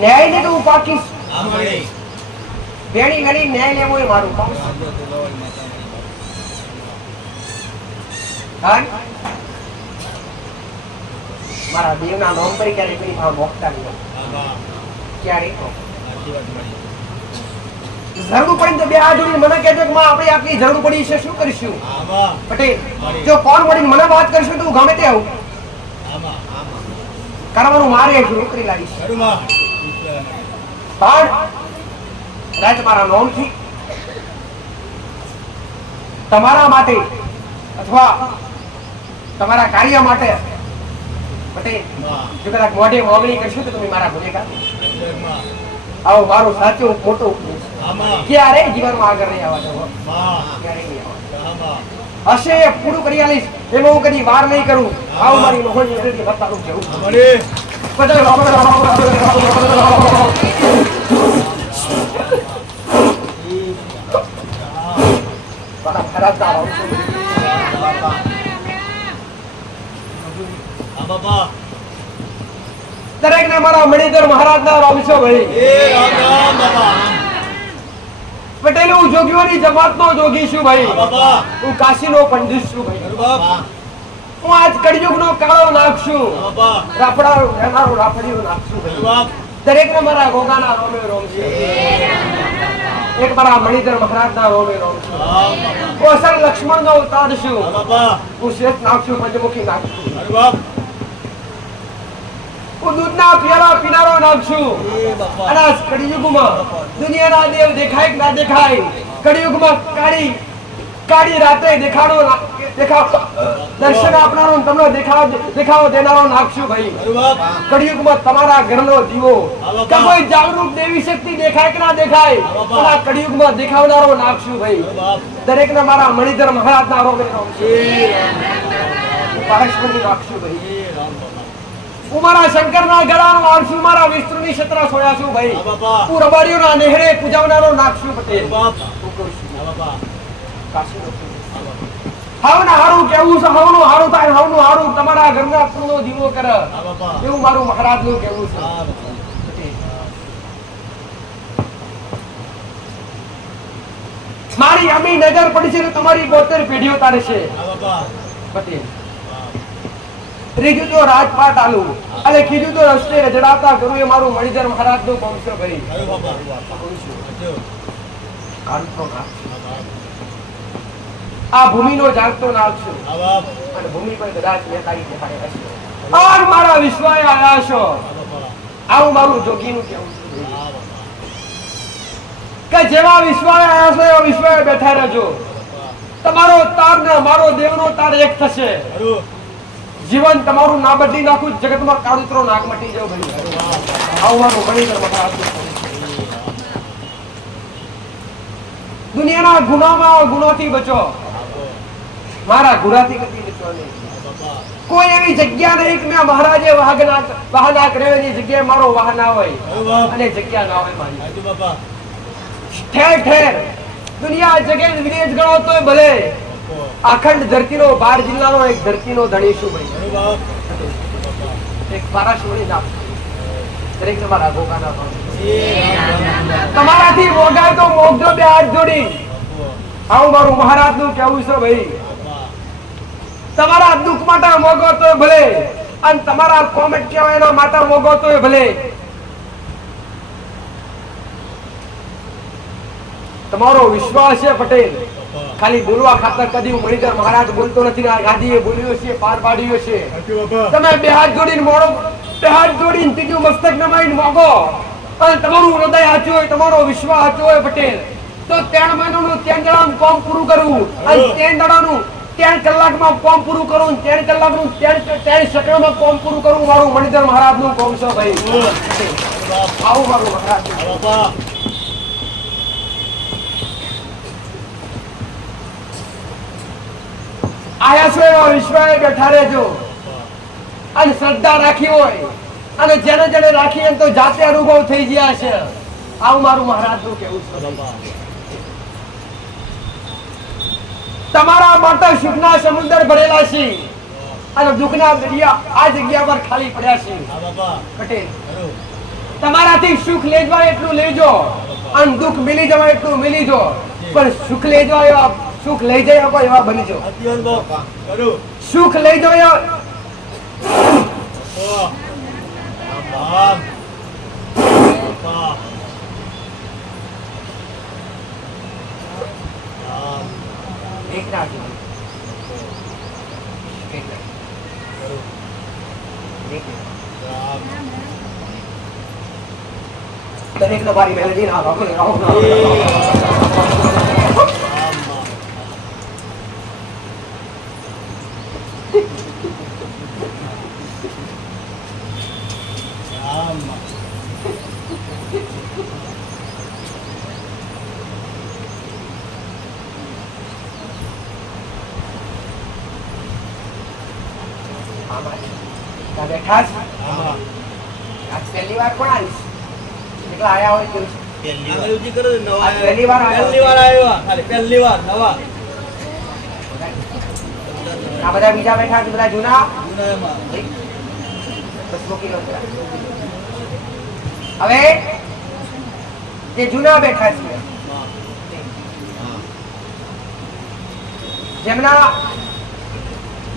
ન્યાયને તો હું પાકીશ બેડી ગણી ન્યાય લેવો એ મારું કામ મારા દેવના નામ પર ક્યારે કોઈ ભાવ મોકતા નહીં ક્યારે જરૂર પડી તો બે હાથ જોડીને મને કહેજો કે માં આપણે આટલી જરૂર પડી છે શું કરીશું પટેલ જો કોણ મળીને મને વાત કરશું તો હું ગમે તે આવું કરવાનું મારે નોકરી લાવીશ પણ કદાચ મારા નોમથી તમારા માટે અથવા તમારા કાર્ય માટે પટેલ જો કદાચ મોઢે મોગણી કરશો તો તમે મારા ગુનેગાર આવો મારો સાચો મોટો ઉપદેશ ક્યારે જીવનમાં આગળ નહીં આવવા દો ક્યારે નહીં આવવા હશે એ પૂરું કરી આલીશ એમાં હું કદી વાર નહીં કરું આવું મારી મોહની હૃદય બતાવું જવું મારા મહારાજના રામ છું. દરેકને મારા મણિધર મહારાજના રામ છો ભાઈ. પટેલ હું જોગીઓની જમાતનો જોગી છું ભાઈ. હું કાશીનો પંડિત છું ભાઈ. હું આજ કળિયુગનો કાળો નાખશું. રાફડીઓ નાખશું ભાઈ. દરેકને મારા ગોગાના રોમે રોમ છે. એક મારા મણિધર મહારાજના રોમે રોમ છું. હું અસલ લક્ષ્મણનો અવતાર છું. હું શ્રેષ્ઠ નાખશું, પંચમુખી નાખશું. હું દૂધના પિયાલા પીનારો નાખશું. અને આ કળિયુગમાં દુનિયાના દેવ દેખાય કે ના દેખાય, કળિયુગમાં કાળી રાતે દર્શન આપનારો તમને દેખાવો દેનારો નાખશું ભાઈ. કળિયુગમાં તમારા ઘરનો દીવો કે કોઈ જાગૃત દેવી શક્તિ દેખાય કે ના દેખાય, પણ આ કળિયુગમાં દેખાવનારો નાખશું ભાઈ. દરેકને મારા મણિધર મહારાજના રોમે રોમ છે. પારસમણી નાખશું ભાઈ. હું મારા શંકરના ગળાનો આળસુ, મારા વિષ્ણુની છત્રા સોયાશું ભાઈ. હું રબારીઓના નેહરે પૂજાવનારો નાખશું પટેલ. હાવના હારું કેવું છે, હાવનું હારું થાય, હાવનું હારું તમારા ઘરના કુળનો દીવો કરે, એવું મારું મહારાજનું કેવું છે. મારી અમી નજર પડી છે તમારી 72 પેઢીઓ તારે છે પટેલ. ત્રીજું તો રાજપાટ આલુ અને કીધું તો રસ્તે રજડાતા કરું, એ મારું મણિધર મહારાજનું કામ છે ભાઈ. આ ભૂમિનો જાગતો નાગ છું અને ભૂમિ પર કદાચ નેતાઈ દેખાડે હશે. આજ મારા વિશ્વાએ આયા છો, આવું મારું જોગીનું કેવું છે કે જેવા વિશ્વાએ આયા છો એવા વિશ્વાએ બેઠા રહેજો. તમારો તાર ને મારો દેવનો તાર એક થશે. જીવન તમારું ના બદલી નાખું, જગતમાં કાળુતરો નાગ મટી જાવ ભાઈ. આવું મારું મણિધર મહારાજનું. દુનિયાના ગુનામાં ગુનાથી બચો, મારા ગુનાથી કદી બચો નહીં. કોઈ એવી જગ્યા નહીં કે મેં મહારાજે વાહના કર્યો એની જગ્યાએ મારો વાહન ના હોય અને જગ્યા ના હોય મારી. ઠેર ઠેર દુનિયા જગ્યાએ વિલેજ ગણો તોય ભલે, અખંડ ધરતીનો 12 જિલ્લાનો એક ધરતીનો ધણી છું ભાઈ. એક પારાશમણી નામ દરેક તમારા ગોગાના નામ. તમારાથી મોગાય તો મોગજો બે હાથ જોડી. આવું મારું મહારાજનું કેવું છે ભાઈ. તમારા દુઃખ માટે મોગો તો ભલે અને તમારા કોમેન્ટ કહેવાય એના માટે મોગો તો ભલે. તમારો વિશ્વાસ છે પટેલ, ખાલી બોલવા ખાતર કદી મણિધર મહારાજ બોલતો નથી. ગાંધીએ બોલ્યો છે, પાર પાડ્યો છે. તમે બે હાથ જોડીને મોડો, બે હાથ જોડીને ત્રીજું મસ્તક નમાઈને મોગો અને તમારું હૃદય સાચું હોય, તમારો વિશ્વાસ સાચો હોય પટેલ, તો 3 મહિનાનું 3 દાડાનું કામ પૂરું કરવું અને 3 દાડાનું 3 કલાકમાં કામ પૂરું કરવું, 3 કલાકનું 3 સેકન્ડમાં કામ પૂરું કરવું મારું મણિધર મહારાજનું કામ છે ભાઈ. આવું મારું મહારાજ. આયા છો એવા વિશ્વાએ બેઠા રહેજો અને શ્રદ્ધા રાખી હોય અને જેને જેને રાખી એમ તો જાતે અનુભવ થઈ ગયા છે. આવું મારું મહારાજનું કેવું છે. તમારા માટે સુખના સમુદ્ર ભરેલા છે અને દુઃખના દરિયા આ જગ્યા પર ખાલી પડ્યા છે પટેલ. તમારાથી સુખ લઈ જવાય એટલું લેજો અને દુઃખ મિલી જવાય એટલું મિલી જો, પણ સુખ લઈ જવાય સુખ લઈ જાય એવા બની જાઓ. સુખ લઈ જાઓ દરેક મારી મેલેડી ના રાખો. પહેલી વાર કોણ આવીશ એટલે આયા હોય કેવું છે? પહેલી વાર નવા આ બધા બીજા બેઠા છે બધા જૂના બસ મૂકી દો જરા. હવે જે જૂના બેઠા છે જેમના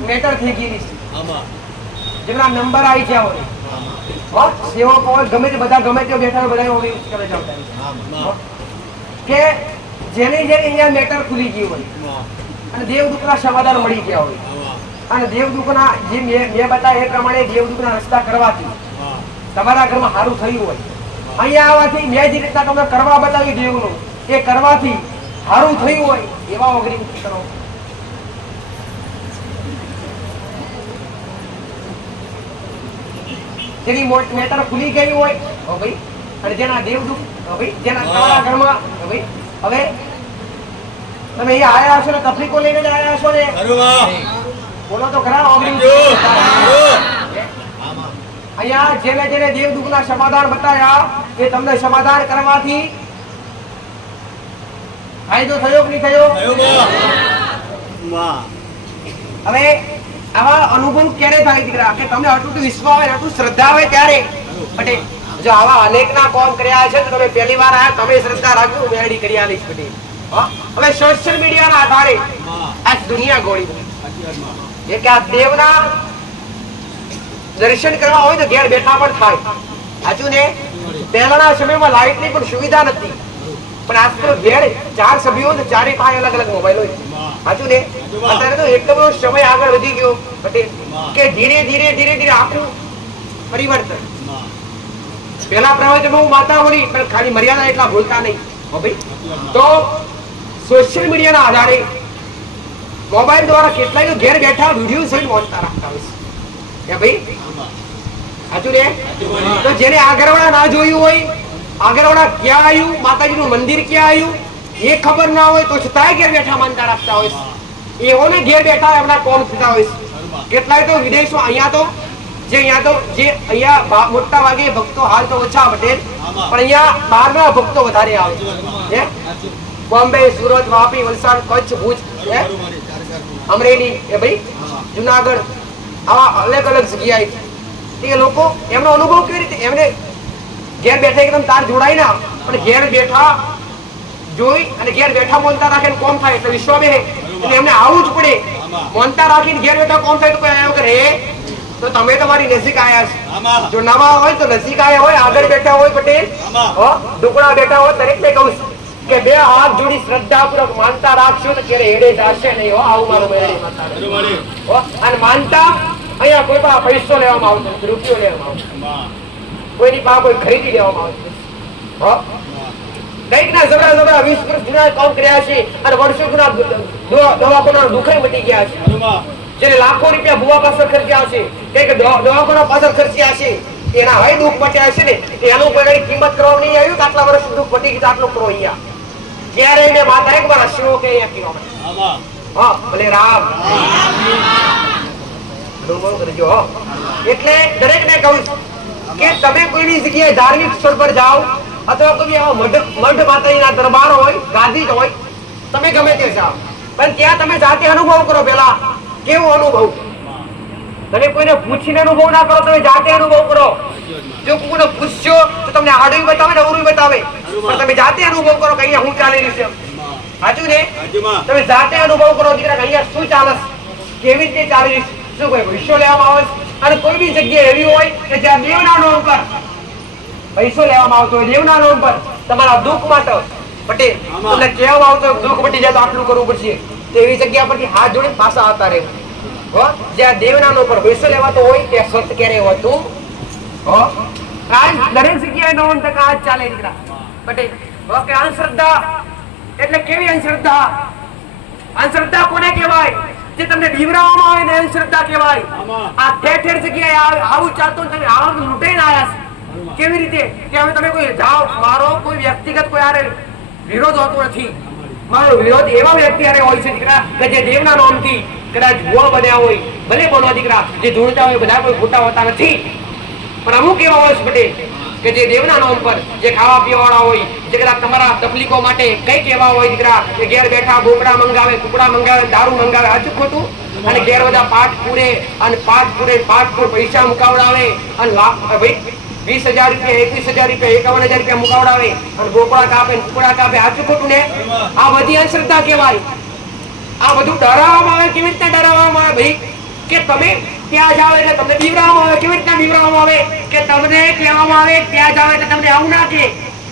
મેટર થઈ ગયેલી છે, જેમના નંબર આવી ગયા હોય, સેવકો હોય, ગમે તે બધા ગમે તે બેઠા હોય, બધા હોય કરે જવાબદારી કે જેની અહીંયા મેટર ખુલી ગયું હોય અને દેવદૂતના સમાધાન મળી ગયા હોય અને દેવદૂતના જે મેં બતાવ્યા એ પ્રમાણે દેવદૂતના રસ્તા કરવાથી તમારા ઘરમાં સારું થયું હોય, અહીંયા આવવાથી મેં જે રીતના તમને કરવા બતાવ્યું દેવનું એ કરવાથી સારું થયું હોય એવા અગ્નિ કરો. જેની મેટર ખુલી ગઈ હોય ભાઈ અને જેના દેવદૂત ભાઈ જેના તમારા ઘરમાં ભાઈ હવે તમે અહીંયા આયા છો ને તકલીફો લઈને જ આયા છો ને બોલો તો ખરા. અહીંયા જેને જેને દેવદૂતના સમાધાન બતાવ્યા એ તમને સમાધાન કરવાથી ફાયદો થયો કે નહીં થયો? હવે આવા અનુભવ ક્યારે થાય દીકરા કે તમને આટલું વિશ્વાસ આવે, આટલું શ્રદ્ધા આવે ત્યારે પટેલ જો આવા અનેકના કોમ કર્યા છે તો તમે પહેલી વાર આયા, તમે શ્રદ્ધા રાખજો, મેળી કરી આલીશ પટેલ. હવે સોશિયલ મીડિયાના આધારે આ દુનિયા ગોળી એ કે આ દેવના દર્શન કરવા હોય તો ઘેર બેઠા પણ થાય. સાચું ને? પહેલાના સમયમાં લાઇટની પણ સુવિધા નથી, પણ આજ તો ઘેર 4 સભ્યો ને 4 પાસે અલગ અલગ મોબાઈલ હોય. સાચું ને? અત્યારે તો એટલો બધો સમય આગળ વધી ગયો પટેલ કે ધીરે ધીરે ધીરે ધીરે આખું પરિવર્તન. પેલા પ્રવચનમાં માતા બોલી પણ ખાલી મર્યાદા એટલા ભૂલતા નહીં ભાઈ. તો સોશિયલ મીડિયાના આધારે મોબાઈલ દ્વારા કેટલાય ઘેર બેઠા વિડીયો સહિત વાંચતા રાખતા હોય છે ભાઈ. સાચું ને? તો જેને આગળવાળા ના જોયું હોય, આગળવાળા ક્યાં આવ્યું, માતાજીનું મંદિર ક્યાં આવ્યું એ ખબર ના હોય તો છતાંય ઘેર બેઠા માનતા રાખતા હોય છે. એઓને ઘેર બેઠા એમના કોમ થતા હોય છે. કેટલાય તો વિદેશમાં અહીંયા મોટા ભાગે ભક્તો હાલ તો ઓછા પટેલ પણ અહીંયા બહારના ભક્તો વધારે આવે છે. બોમ્બે, સુરત, વાપી, વલસાડ, કચ્છ, ભુજ, અમરેલી એ ભાઈ જુનાગઢ આવા અલગ અલગ જગ્યાએ એ લોકો એમનો અનુભવ કેવી રીતે એમને ઘેર બેઠા એકદમ તાર જોડાય ના પણ ઘેર બેઠા જોઈ અને ઘેર બેઠા મોનતા રાખે કોમ થાય એટલે વિશ્વ બે એટલે એમને આવવું જ પડે. મોનતા રાખીને ઘેર બેઠા કોમ થાય તો કોઈ આવ્યો કરે તો તમે તમારી નજીક આયા છો. જો નવા હોય તો નજીક આયા હોય, આગળ બેઠા હોય પટેલ ઢુકડા બેઠા હોય દરેક ને કહું કે બે હાથ જોડી શ્રદ્ધાપૂર્વક માનતા રાખશો તો ક્યારે હેડે જશે નહીં. આવું મારું મેળે અને માનતા અહીંયા કોઈ પાસે પૈસો લેવામાં આવતો નથી, રૂપિયો લેવામાં આવતો, કોઈની પાસે કોઈ ખરીદી લેવામાં આવતું. કઈક ના જબરા 20 વર્ષ જૂના કામ કર્યા છે અને વર્ષો જૂના દવાખાના દુખાઈ મટી ગયા છે. જેને લાખો રૂપિયા ભૂવા પાછળ ખર્ચ્યા છે, કઈક દવાખાના પાછળ ખર્ચ્યા છે, એના હવે દુઃખ મટ્યા છે ને એનું કોઈ કિંમત કરવા નહીં આવ્યું. આટલા વર્ષ દુઃખ મટી ગયું આટલું કરો અહીંયા ક્યારે એને માતા એક વાર શિવો કે અહીંયા કિલોમીટર ભલે રામ એટલે દરેક ને કહું કે તમે કોઈની જગ્યાએ ધાર્મિક સ્થળ પર જાઓ અથવા કોઈ મઢ માતાજીના દરબાર હોય, ગાદી જ હોય, તમે ગમે તે જાઓ પણ ત્યાં તમે જાતે અનુભવ કરો. પેલા કેવો અનુભવ તમે કોઈને પૂછીને અનુભવ ના કરો, તમે જાતે અનુભવ કરો. જો કોઈને પૂછશો તો તમને આડું બતાવે ને અવરું બતાવે પણ તમે જાતે અનુભવ કરો કે અહીંયા હું ચાલી રહ્યું છે. સાચું ને? તમે જાતે અનુભવ કરો દીકરા અહીંયા શું ચાલે, કેવી રીતે ચાલી રહ્યું, શું કોઈ પૈસો લેવામાં આવે અને કોઈ બી જગ્યાએ એવી હોય કે જ્યાં દેવના નામ પર પૈસો લેવામાં આવતો હોય, દેવના નામ પર તમારા દુઃખ માટે પટેલ તમને કહેવામાં આવતો દુઃખ મટી જાય તો આટલું કરવું પડશે, તો એવી જગ્યા પરથી હાથ જોડે પાછા આવતા રહેવું. જ્યાં દેવના નામ પર પૈસો લેવાતો હોય ત્યાં સત્ય ક્યારે હોતું દરેક જગ્યાએ 90% ચાલે દીકરા પટેલ. ઓકે, અંધશ્રદ્ધા એટલે કેવી અંધશ્રદ્ધા? અંધશ્રદ્ધા કોને કહેવાય? જે તમને બીવરાવવામાં આવે ને અંધશ્રદ્ધા કહેવાય. આ ઠેર જગ્યાએ આવું ચાલતું તમે આવા લૂંટાઈને આવ્યા છે. કેવી રીતે કે હવે તમે કોઈ જાઓ, મારો કોઈ વ્યક્તિગત કોઈ આરે વિરોધ હોતો નથી, મારો વિરોધ એવા વ્યક્તિ આરે હોય છે દીકરા કે જે દેવના નામથી કદાચ ભૂવા બન્યા હોય, ભલે બોલો દીકરા જે ધૂળતા હોય બધા કોઈ ખોટા હોતા નથી પણ અમુક એવા હોય છે પટેલ કે જે દેવના નામ પર જે ખાવા પીવા વાળા હોય, જે કદાચ તમારા તકલીફો માટે કઈ કહેવા હોય દીકરા કે ઘેર બેઠા બોકડા મંગાવે, કુકડા મંગાવે, દારૂ મંગાવે, સાચું ખોટું? અને ઘેર બધા પાઠ પૂરે અને પાઠ પૂર પૈસા મુકાવડાવે અને ભાઈ 20,000 રૂપિયા, 21,000 રૂપિયા, 51,000 રૂપિયા મુકાવડાવે અને બોકડા કાપે, કુકડા કાપે, સાચું ખોટું ને? આ બધી અંધશ્રદ્ધા કહેવાય. આ બધું ડરાવવામાં આવે. કેવી રીતના ડરાવવામાં આવે ભાઈ? કે તમે ત્યાં જાઓ એટલે તમને બીવરાવવામાં આવે. કેવી રીતના બીવરાવવામાં આવે? કે તમને કહેવામાં આવે ત્યાં જાઓ એટલે તમને આવું ના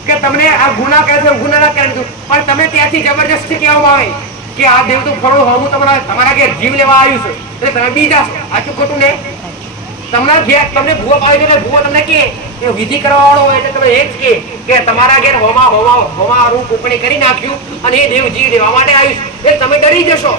કે તમને આ ગુના કરે છે, ગુના ના કરે છે, પણ તમે ત્યાંથી જબરજસ્તી કહેવામાં આવે કે આ દેવ તો ફળો હું તમારા ઘેર જીવ લેવા આવ્યું છે એટલે તમે બી જાશો. સાચું ખોટું ને? તમને ભૂવો પાડી એટલે ભૂવો તમને કે વિધિ કરવા વાળો હોય એટલે તમે એ જ કે તમારા ઘેર હોમા રૂપ કોપણી કરી નાખ્યું અને એ દેવ જીવ લેવા માટે આવ્યું છે. એટલે તમે ડરી જશો,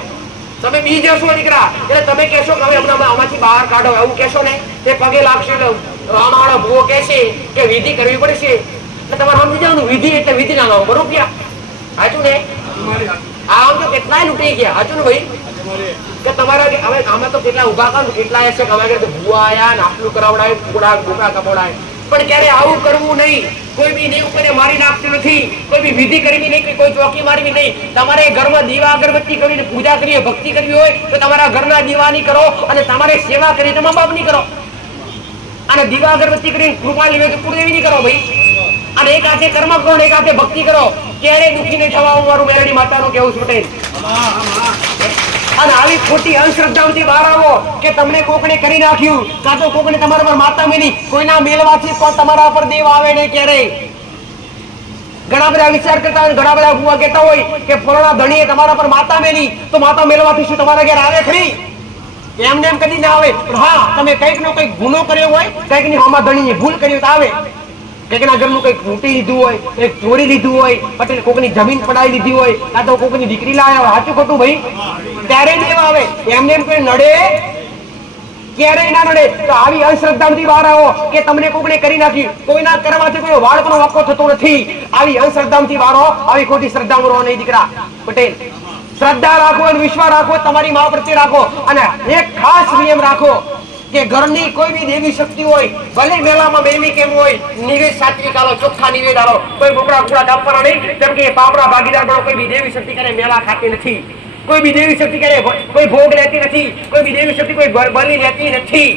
તમે બી જશો દીકરા. એટલે તમે કહેશો કે હવે આમાંથી બહાર કાઢો, એવું કહેશો ને તે પગે લાગશે એટલે રામાવાળો ભૂવો કહેશે કે વિધિ કરવી પડશે. એટલે તમારે સમજી જવાનું વિધિ એટલે વિધિ ના નામ બરોબર. સાચું ને? આમ તો કેટલાય લૂંટી ગયા. સાચું ને ભાઈ? કે તમારા હવે આમાં તો કેટલા ઉભા કરો, કેટલા હશે કે અમારે ભૂવા આયા ને આટલું કરાવડાય, કુકડા ગોકડા કપડાય, પણ ક્યારે આવું કરવું નહીં. કોઈ બી દેવ કોઈને મારી નાખતું નથી, કોઈ બી વિધિ કરવી નહીં, કોઈ ચોકી મારવી નહીં. તમારે ઘરમાં દીવા અગરબત્તી કરીને પૂજા કરીએ, ભક્તિ કરવી હોય તો તમારા ઘરના દીવાની કરો અને તમારે સેવા કરી તો મા બાપની કરો. અને દીવા અગરબત્તી કરીને કૃપા લેવી તો કુળદેવીની કરો ભાઈ. અને એક હાથે કર્મ કરો, એક હાથે ભક્તિ કરો. ક્યારે દુઃખી નહીં થવા મારું મેરડી માતાનું કેવું છે પટેલ. અને આવી ખોટી અંધશ્રદ્ધાઓથી બહાર આવો કે તમને કોકને કરી નાખ્યું, કાં તો કોકને તમારા પર માતા મેલી, કોઈના મેલવાથી પણ તમારા પર દેવ આવે નહીં ક્યારેય. ઘણા બધા વિચાર કરતા હોય, ઘણા બધા ભૂવા કહેતા હોય કે ફલાણા ધણીએ તમારા પર માતા મેલી તો માતા મેલવાથી શું તમારા ઘેર આવે ખરી? એમને એમ કદી ના આવે. હા, તમે કંઈક નો કંઈક ગુનો કર્યો હોય, કંઈક ની હોમા ધણીએ ભૂલ કરી તો આવે. કંઈકના ઘરનું કંઈક લૂંટી લીધું હોય, કંઈક ચોરી લીધું હોય, પટેલ કોકની જમીન પડાવી લીધી હોય, કાં તો કોકની દીકરી લાવ્યા હોય, સાચું ખોટું ભાઈ? ત્યારે દેવ આવે. એમને એમ કોઈ નડે ક્યારેય ના નડે. તો આવી અંધશ્રદ્ધામાંથી બહાર આવો કે તમને કોકને કરી નાખી, કોઈના કરવાથી કોઈ વાળનો વાંકો થતો નથી. આવી અંધશ્રદ્ધામાંથી બહાર આવો. આવી ખોટી શ્રદ્ધામાં રહો નહીં દીકરા. પટેલ શ્રદ્ધા રાખો અને વિશ્વાસ રાખો, તમારી મા પ્રત્યે રાખો. અને એક ખાસ નિયમ રાખો કે ઘરની કોઈ બી દેવી શક્તિ હોય, ભલે મેળામાં બેવી કેમ હોય, નિવેદ સાત્વિક આલો, ચોખ્ખા નિવેદ આલો. કોઈ બોકડા કુકડા કાપવાના નહીં, કેમ કે પાપડા ભાગીદાર પણ કોઈ બી દેવી શક્તિ કરે મેળા ખાતી નથી. કોઈ બી દેવી શક્તિ કરે કોઈ ભોગ લેતી નથી, કોઈ બી દેવી શક્તિ કોઈ બલી લેતી નથી.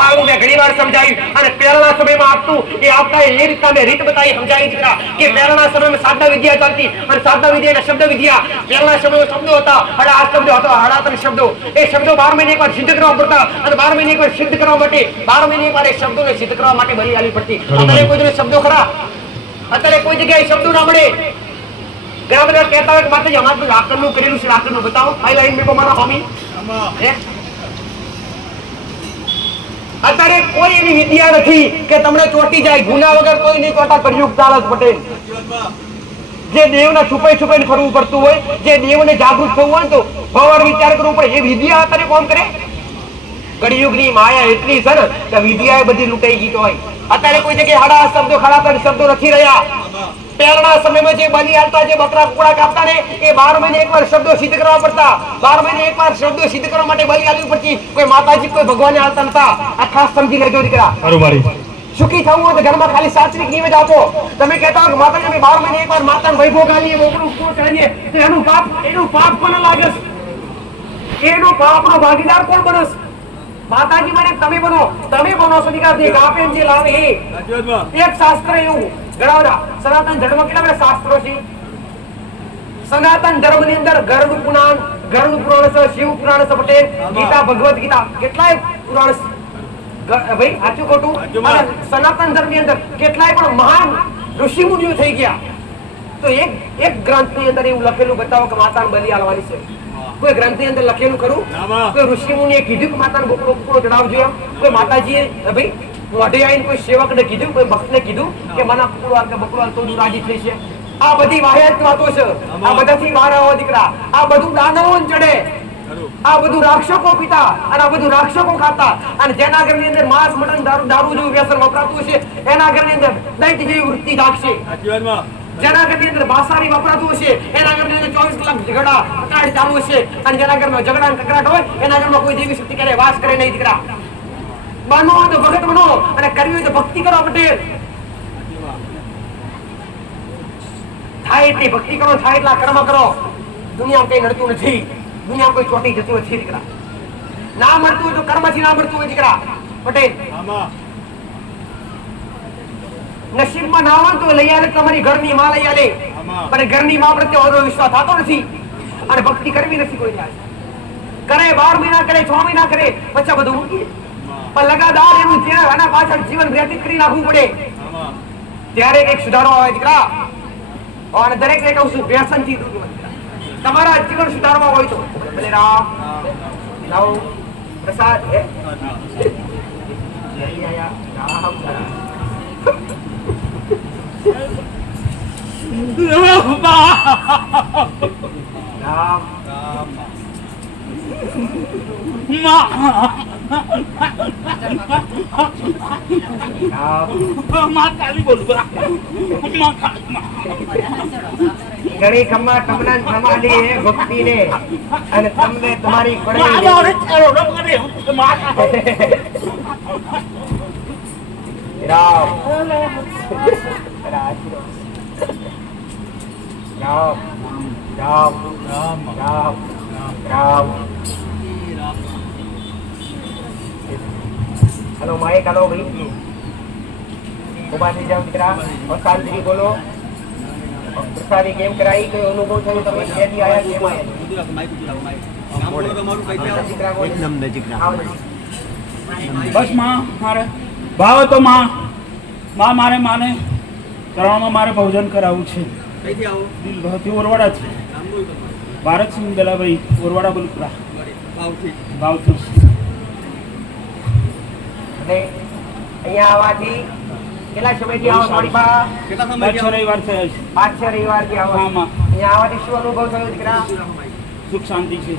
આવું મેં ઘણી વાર સમજાવ્યું. અને પહેલાના સમયમાં આપતું એ આપતા એ રીતના મેં રીત બતાવી સમજાવી દીકરા કે પહેલાના સમયમાં સાધના વિદ્યા ચાલતી અને સાધના વિદ્યા અને શબ્દ વિદ્યા. પહેલાના સમયમાં શબ્દો હતા, હવે આ શબ્દો હતો 38 શબ્દો. એ શબ્દો 12 મહિને એકવાર સિદ્ધ કરવા પડતા અને 12 મહિને એકવાર સિદ્ધ કરવા માટે 12 મહિને એકવાર એ શબ્દોને સિદ્ધ કરવા માટે બલી આલવી પડતી. અત્યારે કોઈ શબ્દો ખરા? અત્યારે કોઈ જગ્યાએ શબ્દો ના મળે. ઘણા બધા કહેતા હોય કે માતાજી અમારે તો લાકડનું કરેલું છે, લાકડનું બતાવો. આ લાઈન મેં મારા હોમી અત્યારે કોઈ એવી વિદ્યા નથી કે તમને ચોટી જાય. ગુના વગર કોઈ નહીં ચોટા. કળયુગ ચાલે છે પટેલ. જે દેવના છુપાઈ છુપાઈને ફરવું પડતું હોય, જે દેવને જાગૃત થવું હોય તો ભવર વિચાર કરવું પડે. એ વિદ્યા અત્યારે કોણ કરે? કળિયુગની માયા એટલી છે ને કે વિદ્યા બધી લૂંટાઈ ગઈ હોય. અત્યારે કોઈ જગ્યાએ હાડા શબ્દો ખડા શબ્દો નથી રહ્યા. પહેલાના સમયમાં જે બલિ હાલતા, જે બકરા કુકડા કાપતા ને એ 12 મહિને એકવાર શબ્દો સિદ્ધ કરવા પડતા. 12 મહિને એકવાર શબ્દો સિદ્ધ કરવા માટે બલિ હાલવી પડતી. કોઈ માતાજી કોઈ ભગવાને હાલતા નતા. આ ખાસ સમજી લેજો દીકરા. સુખી થવું હોય તો ઘરમાં ખાલી સાત્વિક નિવેદ આપો. તમે કહેતા હો કે માતાજી 12 મહિને એકવાર માતાને વૈભોગ આલીએ, બોકડું કરીએ તો એનું પાપ કોને લાગે? એનું પાપનો ભાગીદાર કોણ બનસ? માતાજી મને તમે બનો છો દીકરા. એક આપે જે લાવે એ એક શાસ્ત્ર એવું. ઘણા બધા સનાતન ધર્મ કેટલા બધા શાસ્ત્રો છે. સનાતન ધર્મ ની અંદર ગરુડ પુરાણ છે, શિવ પુરાણ છે પટેલ, ગીતા, ભગવદ ગીતા, કેટલાય પુરાણ ભાઈ. સાચું ખોટું? સનાતન ધર્મ ની અંદર કેટલાય પણ મહાન ઋષિ મુનિઓ થઈ ગયા. તો એક ગ્રંથ ની અંદર એવું લખેલું બતાવો કે માતાને બલિ આલવાની છે. કોઈ ગ્રંથ ની અંદર લખેલું ખરું? કોઈ ઋષિ મુનિએ કીધું કે માતાને બોકડો ચડાવજો? કોઈ માતાજીએ ભાઈ મોઢે આવીને કોઈ સેવકને કીધું, કોઈ ભક્તને કીધું કે મને કુકડો કે બકડો તો રાજી થઈ છે? આ બધી વાહિયાત વાતો છે. આ બધાથી બહાર આવો દીકરા. આ બધું દાનવોને ચડે, આ બધું રાક્ષકો પીતા અને આ બધું રાક્ષકો ખાતા. અને જેના ઘરની અંદર માંસ મટન દારૂ જેવું વ્યસન વપરાતું છે એના ઘરની અંદર દૈત જેવી વૃત્તિ જાગશે. જેના ઘરની અંદર બાસારી વપરાતું હશે એના ઘરની અંદર 24 કલાક ઝઘડા કકડાટ ચાલુ હશે. અને જેના ઘરમાં ઝઘડા અને કકડાટ હોય એના ઘરમાં કોઈ દેવી શક્તિ કરે વાસ કરે નહીં દીકરા. બનો તો ભગત બનો અને કરવી હોય તો ભક્તિ કરો પટેલ. થાય એટલી ભક્તિ કરો, થાય એટલા કર્મ કરો. દુનિયામાં કઈ નડતું નથી, દુનિયામાં કોઈ ચોટી જતું નથી દીકરા. ના મળતું હોય તો કર્મથી ના મળતું હોય દીકરા. પટેલ નસીબમાં ના હોય તો લઈ આલે, તમારી ઘરની માં લઈ આલે, પણ ઘરની માં પ્રત્યે ઓનો વિશ્વાસ થતો નથી અને ભક્તિ કરવી નથી કોઈ જાય. કરે 12 મહિના કરે, 6 મહિના કરે, પછી બધું મૂકી. પણ લગાતાર એનું ત્યાં આના પાછળ જીવન વ્યતીત કરી નાખવું પડે ત્યારે એક સુધારો આવે દીકરા. અને દરેકને કહું છું, વ્યસનથી દૂર રહો. તમારા જીવન સુધારવા હોય તો ભલે રામ લાવો પ્રસાદ હે રામ રામ ઘણી ખમ્મા તમને સમાલી હે ભક્તિ ને અને તમને તમારી Ram Ram Ram Ram Ram. Hello Mike, hello भाई, उबा થઈ જાવ દીકરા. और शांति बोलो. प्रसादी केम कराई, कोई अनुभव થયો તમે ક્યાંથી આયા, કેમ આયા દીકરા? એકદમ નજીક બસ માં મારે ભાવ તો માં મારે માને ચરણમાં મારે ભોજન કરાવવું છે. દિલથી ઓરવાડા છે. ભારતસિંહ દલાભાઈ ઓરવાડા બોલપુરા ભાવથી. અને અહીંયા આવવાથી કેટલા સમયથી આવો? થોડી રવિવાર થયા છે. 5-6 રવિવારથી આવો. અહીંયા આવવાથી શું અનુભવ થયો દીકરા? સુખ શાંતિ છે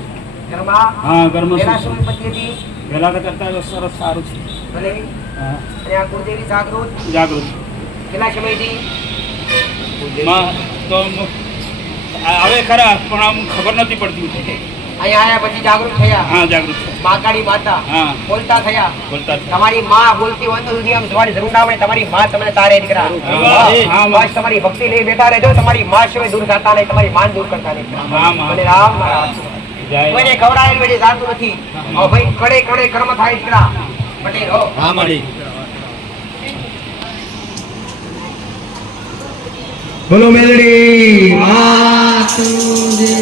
ઘરમાં. હા, ઘરમાં પહેલા શું પદ્ધતિ? પહેલા કરતા સરસ સારું છે. ભલે. હા, અને આ કુળદેવી જાગૃત કેટલા સમયથી? તો આવે ખરા પણ આમ ખબર નથી પડતી. અહીંયા આયા પછી જાગૃત થયા. હા, જાગૃત છે. માકાળી માતા હા, બોલતા થયા. બોલતા તમારી માં બોલતી હોય તો દુનિયામાં જોવાની જરૂર ના પડે. તમારી માં તમને તારે દીકરા. હા, બસ તમારી ભક્તિ લઈ બેઠા રહેજો. તમારી માં સિવાય દૂર થતા નહીં, તમારી માન દૂર કરતા નહીં. હા, માં. ભલે રામ રામ. કોઈને ખવડાયેલ વેડે જાતું નથી. હવે ભાઈ કડે કડે કર્મ થાય દીકરા. પટેલ હો. હા માડી. બોલો મેલડી માતું જય.